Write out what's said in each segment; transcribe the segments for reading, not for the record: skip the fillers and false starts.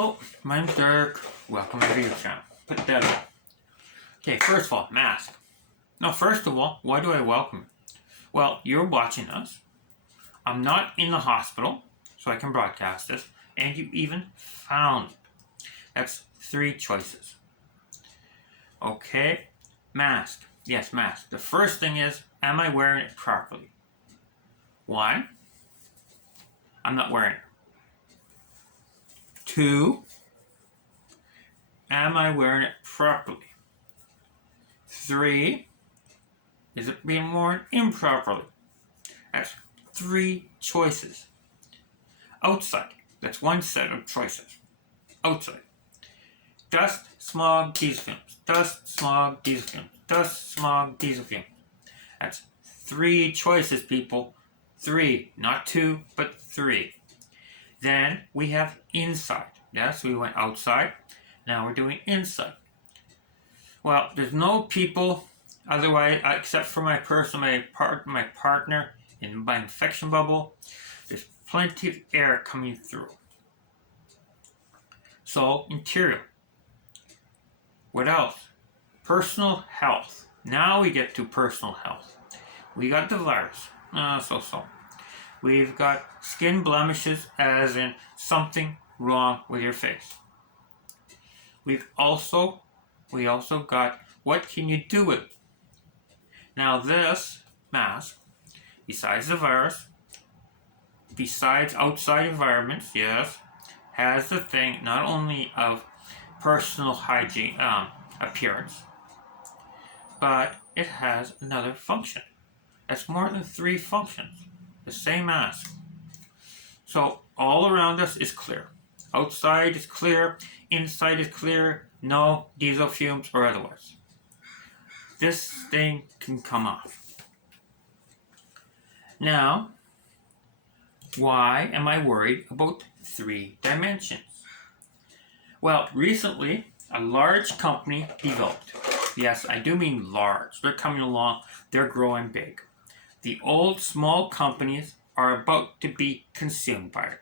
Hello, my name's Dirk. Welcome to the video channel. Put that on. Okay, first of all, mask. Now, first of all, why do I welcome you? Well, you're watching us. I'm not in the hospital, so I can broadcast this. And you even found it. That's 3 choices. Okay, mask. Yes, mask. The first thing is, am I wearing it properly? 1, I'm not wearing it. 2, am I wearing it properly? 3, is it being worn improperly? That's 3 choices. Outside, that's 1 set of choices. Outside. Dust, smog, diesel fumes. Dust, smog, diesel fumes. Dust, smog, diesel fumes. That's 3 choices, people. 3, not 2, but 3. Then we have inside. Yes, we went outside. Now we're doing inside. Well, there's no people otherwise, except for my partner in my infection bubble. There's plenty of air coming through. So, interior. What else? Personal health. Now we get to personal health. We got the virus. So. We've got skin blemishes, as in something wrong with your face. We also got, what can you do with it? Now this mask, besides the virus, besides outside environments, yes, has the thing not only of personal hygiene appearance, but it has another function. That's more than 3 functions. The same mask. So all around us is clear. Outside is clear. Inside is clear. No diesel fumes or otherwise. This thing can come off. Now, why am I worried about 3 dimensions? Well, recently, a large company developed. Yes, I do mean large. They're coming along. They're growing big. The old small companies are about to be consumed by it.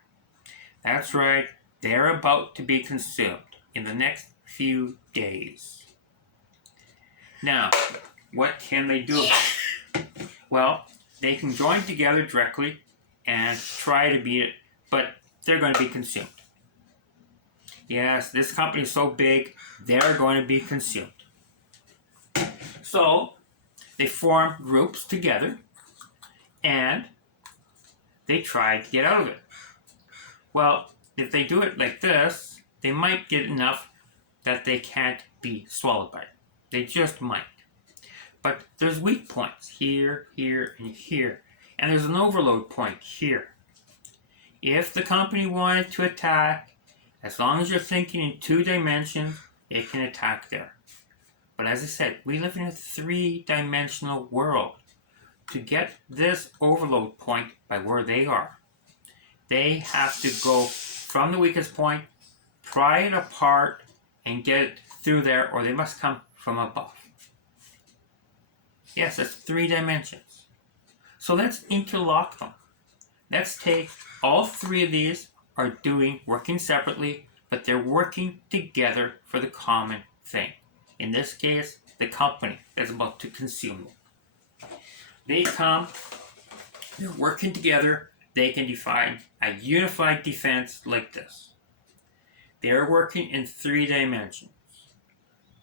That's right, they're about to be consumed in the next few days. Now, what can they do? Well, they can join together directly and try to beat it, but they're going to be consumed. Yes, this company is so big, they're going to be consumed. So, they form groups together, and they try to get out of it. Well, if they do it like this, they might get enough that they can't be swallowed by it. They just might. But there's weak points here, here, and here. And there's an overload point here. If the company wanted to attack, as long as you're thinking in 2 dimensions, it can attack there. But as I said, we live in a 3-dimensional world. To get this overload point by where they are, they have to go from the weakest point, pry it apart, and get it through there, or they must come from above. Yes, that's 3 dimensions. So let's interlock them. Let's take all 3 of these are working separately, but they're working together for the common thing. In this case, the company that's about to consume them. They come, they're working together, they can define a unified defense like this. They're working in 3 dimensions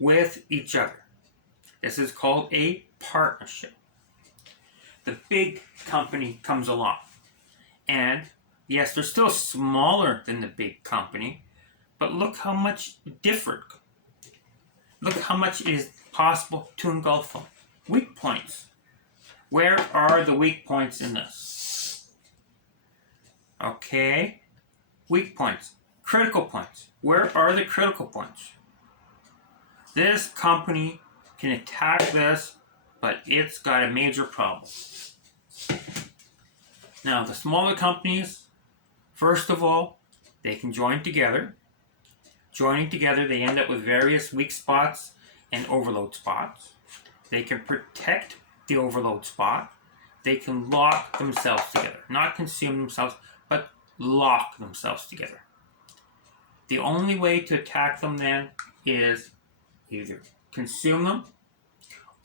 with each other. This is called a partnership. The big company comes along, and yes, they're still smaller than the big company, but look how much different. Look how much it is possible to engulf them. Weak points. Where are the weak points in this? Okay, weak points, critical points. Where are the critical points? This company can attack this, but it's got a major problem. Now, the smaller companies, first of all, they can join together. Joining together, they end up with various weak spots and overload spots. They can protect the overload spot. They can lock themselves together. Not consume themselves, but lock themselves together. The only way to attack them then is either consume them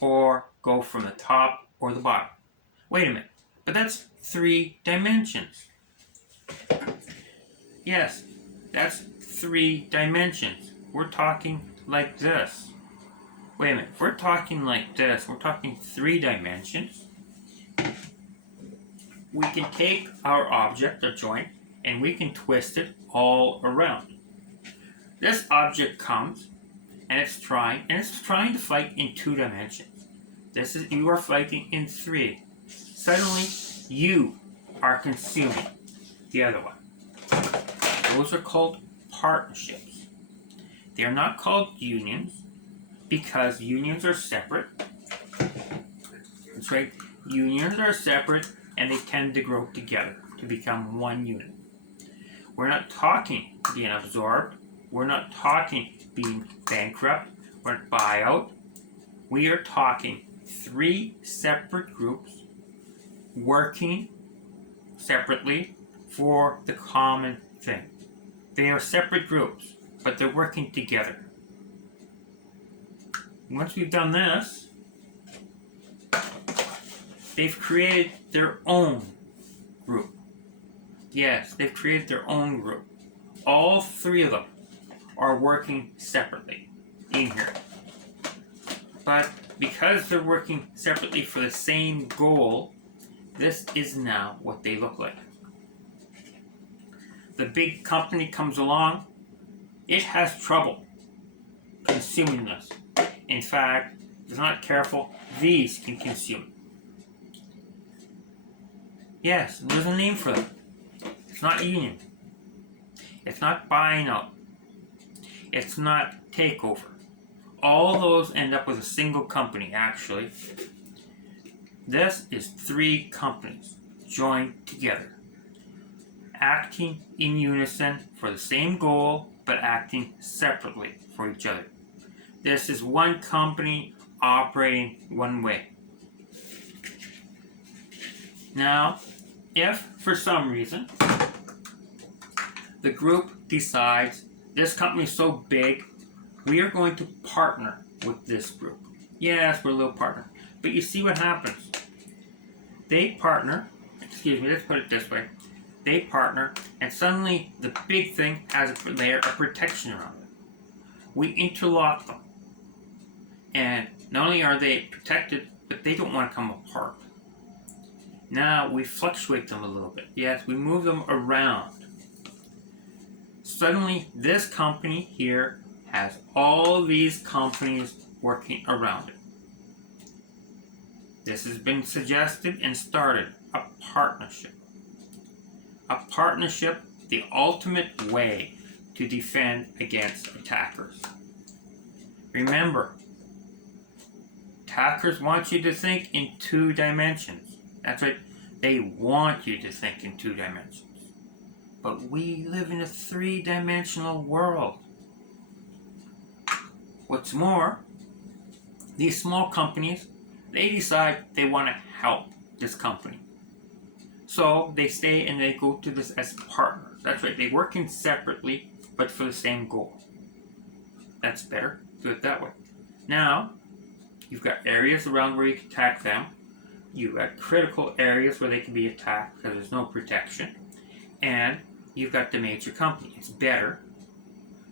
or go from the top or the bottom. Wait a minute, but that's 3 dimensions. Yes, that's 3 dimensions. We're talking like this. Wait a minute, if we're talking like this, we're talking 3 dimensions. We can take our object, a joint, and we can twist it all around. This object comes and it's trying to fight in 2 dimensions. You are fighting in 3. Suddenly you are consuming the other one. Those are called partnerships. They are not called unions because unions are separate. That's right. Unions are separate and they tend to grow together to become one unit. We're not talking being absorbed. We're not talking being bankrupt or buyout. We are talking 3 separate groups working separately for the common thing. They are separate groups, but they're working together. Once we've done this, they've created their own group. Yes, they've created their own group. All 3 of them are working separately in here. But because they're working separately for the same goal, this is now what they look like. The big company comes along, it has trouble consuming this. In fact, if it's not careful, these can consume. Yes, there's a name for them. It's not union. It's not buying out. It's not takeover. All those end up with a single company, actually. This is 3 companies joined together, acting in unison for the same goal, but acting separately for each other. This is one company operating one way. Now, if for some reason the group decides this company is so big, we are going to partner with this group. Yes, we're a little partner. But you see what happens. They partner, let's put it this way. They partner, and suddenly the big thing has a layer of protection around it. We interlock them. And not only are they protected, but they don't want to come apart. Now we fluctuate them a little bit. Yes, we move them around. Suddenly this company here has all these companies working around it. This has been suggested and started, a partnership. A partnership, the ultimate way to defend against attackers. Remember, attackers want you to think in 2 dimensions. That's right, they want you to think in 2 dimensions. But we live in a 3-dimensional world. What's more, these small companies, they decide they want to help this company. So they stay and they go to this as partners. That's right, they work in separately, but for the same goal. That's better, do it that way. Now, you've got areas around where you can attack them. You've got critical areas where they can be attacked because there's no protection. And you've got the major company. It's better,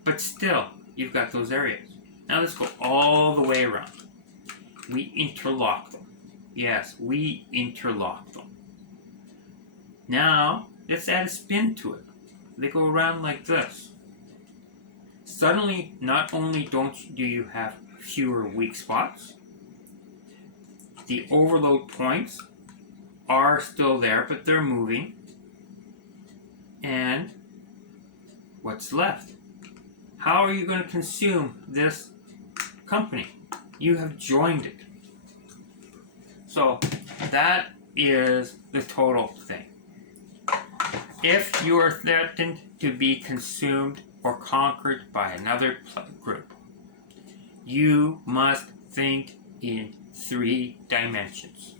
but still, you've got those areas. Now let's go all the way around. We interlock them. Yes, we interlock them. Now, let's add a spin to it. They go around like this. Suddenly, not only do you have fewer weak spots, the overload points are still there, but they're moving. And what's left? How are you going to consume this company? You have joined it. So that is the total thing. If you are threatened to be consumed or conquered by another group, you must think in 3 dimensions.